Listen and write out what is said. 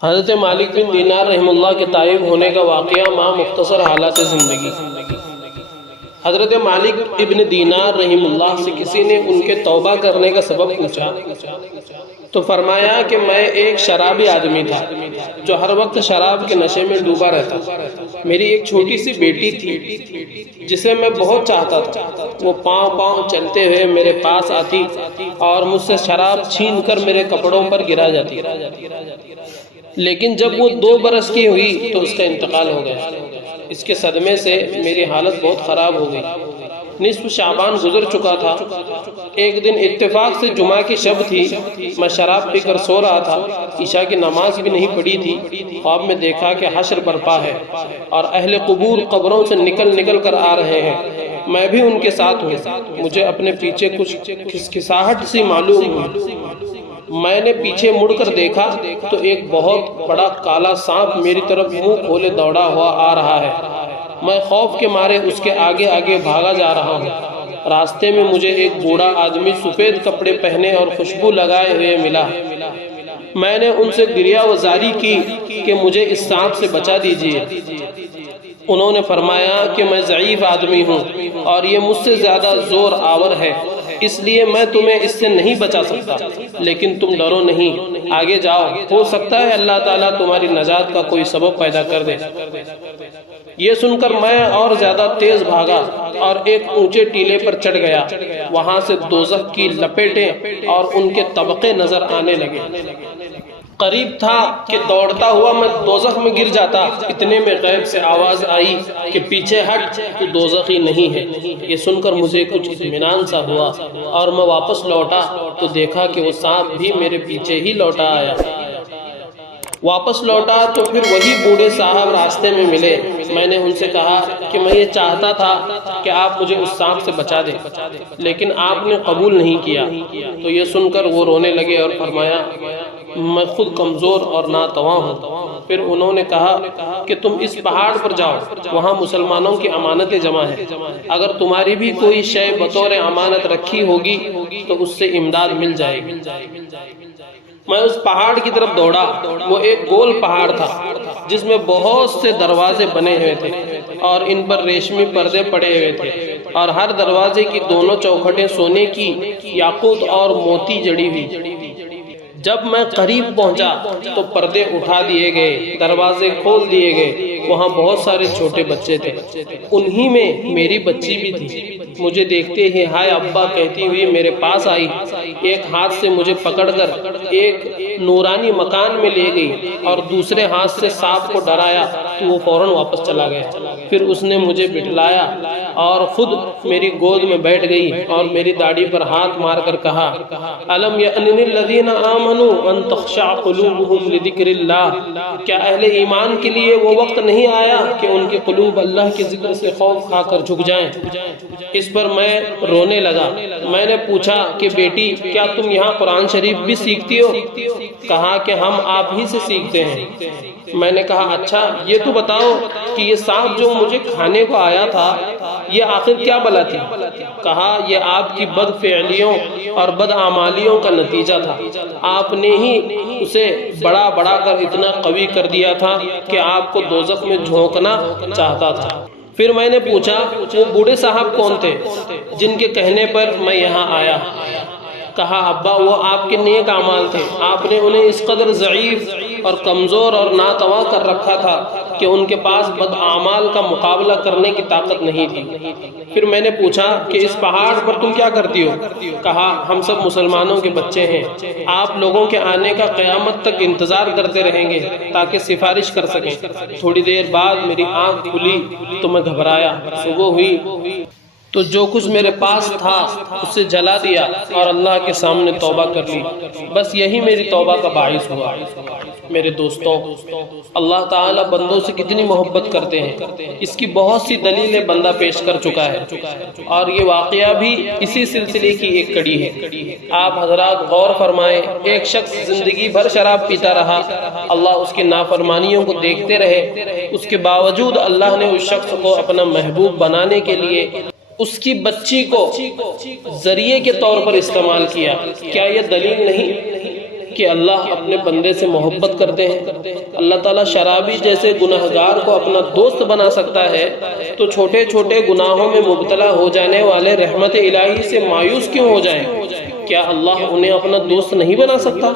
حضرت مالک بن دینار رحمہ اللہ کے طائف ہونے کا واقعہ مع مختصر حالات زندگی۔ حضرت مالک ابن دینار رحمہ اللہ سے کسی نے ان کے توبہ کرنے کا سبب پوچھا تو فرمایا کہ میں ایک شرابی آدمی تھا جو ہر وقت شراب کے نشے میں ڈوبا رہتا۔ میری ایک چھوٹی سی بیٹی تھی جسے میں بہت چاہتا تھا۔ وہ پاؤں چلتے ہوئے میرے پاس آتی اور مجھ سے شراب چھین کر میرے کپڑوں پر گرا جاتی، لیکن جب وہ 2 برس کی ہوئی تو اس کا انتقال ہو گیا۔ اس کے صدمے سے میری حالت بہت خراب ہو گئی۔ نصف شعبان گزر چکا تھا۔ ایک دن اتفاق سے جمعہ کی شب تھی، میں شراب پی کر سو رہا تھا، عشاء کی نماز بھی نہیں پڑھی تھی۔ خواب میں دیکھا کہ حشر برپا ہے اور اہل قبور قبروں سے نکل کر آ رہے ہیں، میں بھی ان کے ساتھ ہوں۔ مجھے اپنے پیچھے کچھ کھسکھساہٹ سی معلوم ہوئی۔ میں نے پیچھے مڑ کر دیکھا تو ایک بہت بڑا کالا سانپ میری طرف منہ کھولے دوڑا ہوا آ رہا ہے۔ میں خوف کے مارے اس کے آگے آگے بھاگا جا رہا ہوں۔ راستے میں مجھے ایک بوڑھا آدمی سفید کپڑے پہنے اور خوشبو لگائے ہوئے ملا۔ میں نے ان سے گریہ وزاری کی کہ مجھے اس سانپ سے بچا دیجیے۔ انہوں نے فرمایا کہ میں ضعیف آدمی ہوں اور یہ مجھ سے زیادہ زور آور ہے، اس لیے میں تمہیں اس سے نہیں بچا سکتا، لیکن تم ڈرو نہیں، آگے جاؤ، ہو سکتا ہے اللہ تعالیٰ تمہاری نجات کا کوئی سبب پیدا کر دے۔ یہ سن کر میں اور زیادہ تیز بھاگا اور ایک اونچے ٹیلے پر چڑھ گیا۔ وہاں سے دوزخ کی لپیٹیں اور ان کے طبقے نظر آنے لگے۔ قریب تھا کہ دوڑتا ہوا میں دوزخ میں گر جاتا، اتنے میں غیب سے آواز آئی کہ پیچھے ہٹ، تو دوزخی نہیں ہے۔ یہ سن کر مجھے کچھ اطمینان سا ہوا اور میں واپس لوٹا تو دیکھا کہ وہ سانپ بھی میرے پیچھے ہی لوٹا آیا۔ واپس لوٹا تو پھر وہی بوڑھے صاحب راستے میں ملے۔ میں نے ان سے کہا کہ میں یہ چاہتا تھا کہ آپ مجھے اس سانپ سے بچا دیں، لیکن آپ نے قبول نہیں کیا۔ تو یہ سن کر وہ رونے لگے اور فرمایا میں خود کمزور اور ناتواں ہوں۔ پھر انہوں نے کہا کہ تم اس پہاڑ پر جاؤ، وہاں مسلمانوں کی امانتیں جمع ہیں، اگر تمہاری بھی کوئی شے بطور امانت رکھی ہوگی تو اس سے امداد مل جائے گی۔ میں اس پہاڑ کی طرف دوڑا۔ وہ ایک گول پہاڑ تھا جس میں بہت سے دروازے بنے ہوئے تھے اور ان پر ریشمی پردے پڑے ہوئے تھے، اور ہر دروازے کی دونوں چوکھٹیں سونے کی یاقوت اور موتی جڑی ہوئی۔ جب میں قریب پہنچا تو پردے اٹھا دیے گئے، دروازے کھول دیے گئے۔ وہاں بہت سارے چھوٹے بچے تھے، انہی میں میری بچی بھی تھی۔ مجھے دیکھتے ہی ہائے ابا کہتی ہوئی میرے پاس آئی، ایک ہاتھ سے مجھے پکڑ کر ایک نورانی مکان میں لے گئی اور دوسرے ہاتھ سے سانپ کو ڈرایا تو وہ فوراً واپس چلا گیا۔ پھر اس نے مجھے بٹھلایا اور خود میری گود میں بیٹھ گئی اور میری داڑھی پر ہاتھ مار کر کہا الم یأن للذین آمنوا ان تخشع قلوبهم لذکر اللہ، کیا اہل ایمان کے لیے وہ وقت نہیں آیا کہ ان کی قلوب اللہ کے ذکر سے خوف کھا کر جھک جائیں۔ اس پر میں رونے لگا۔ میں نے پوچھا کہ بیٹی کیا تم یہاں قرآن شریف بھی سیکھتی ہو؟ کہا کہ ہم آپ ہی سے سیکھتے ہیں۔ میں نے کہا اچھا یہ تو بتاؤ کہ یہ سانپ جو مجھے کھانے کو آیا تھا یہ آخر کیا بلا تھی؟ کہا یہ آپ کی بد فعلیوں اور بد اعمالیوں کا نتیجہ تھا، آپ نے ہی اسے بڑا کر اتنا قوی کر دیا تھا کہ آپ کو دوزخ میں جھونکنا چاہتا تھا۔ پھر میں نے پوچھا وہ بوڑھے صاحب کون تھے جن کے کہنے پر میں یہاں آیا؟ کہا ابا وہ آپ کے نیک اعمال تھے، آپ نے انہیں اس قدر ضعیف اور کمزور اور ناتواں کر رکھا تھا کہ ان کے پاس بد اعمال کا مقابلہ کرنے کی طاقت نہیں تھی۔ پھر میں نے پوچھا کہ اس پہاڑ پر تم کیا کرتی ہو؟ کہا ہم سب مسلمانوں کے بچے ہیں، آپ لوگوں کے آنے کا قیامت تک انتظار کرتے رہیں گے تاکہ سفارش کر سکیں۔ تھوڑی دیر بعد میری آنکھ کھلی تو میں گھبرایا۔ صبح ہوئی تو جو کچھ میرے پاس تھا اسے جلا دیا اور اللہ کے سامنے توبہ کر لی۔ بس یہی میری توبہ کا باعث ہوا۔ میرے دوستوں، اللہ تعالیٰ بندوں سے کتنی محبت کرتے ہیں اس کی بہت سی دلیلیں بندہ پیش کر چکا ہے، اور یہ واقعہ بھی اسی سلسلے کی ایک کڑی ہے۔ آپ حضرات غور فرمائیں، ایک شخص زندگی بھر شراب پیتا رہا، اللہ اس کی نافرمانیوں کو دیکھتے رہے، اس کے باوجود اللہ نے اس شخص کو اپنا محبوب بنانے کے لیے اس کی بچی کو ذریعے کے طور پر استعمال کیا۔ کیا یہ دلیل نہیں کہ اللہ اپنے بندے سے محبت کرتے ہیں؟ اللہ تعالیٰ شرابی جیسے گناہگار کو اپنا دوست بنا سکتا ہے تو چھوٹے چھوٹے گناہوں میں مبتلا ہو جانے والے رحمت الہی سے مایوس کیوں ہو جائیں؟ کیا اللہ انہیں اپنا دوست نہیں بنا سکتا؟